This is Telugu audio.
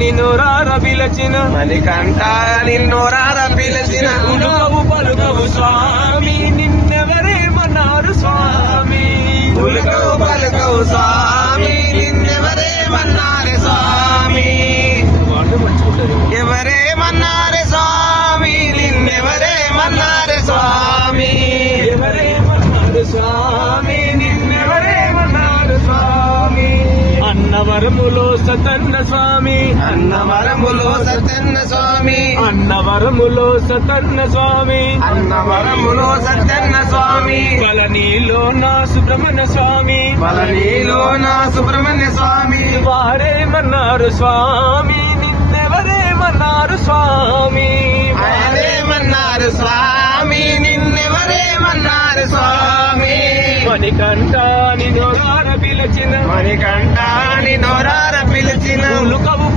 నిన్నోరార పిలచిన మణికంఠ నిన్నోరార పిలిచిన ఉలుకవు పలుకవు స్వామి నిన్నెవరేమన్నారు స్వామి ఉలుకవు పలుకవు స్వామి నిన్నెవరేమన్నారు స్వామి ఎవరేమన్నారు స్వామి నిన్నెవరేమన్నారు స్వామి ఎవరేమన్నారు స్వామి నిన్నెవరేమన్నారు స్వామి అన్నవరములో సతన్న స్వామి అన్నవరములో సత్యన్న స్వామి అన్నవరములో సతన్న స్వామి అన్నవరములో సత్యన్న స్వామి పళనిలో నా సుబ్రహ్మణ్య స్వామి పళనిలో నా సుబ్రహ్మణ్య స్వామి వారేమన్నారు స్వామి నిన్నెవరేమన్నారు స్వామి ఆయనేమన్నారు స్వామి నిన్నెవరేమన్నారు స్వామి మణికంఠ నిన్నోరార పిలచిన మణికంఠ నిన్నోరార పిలిచిన ఉలుకవు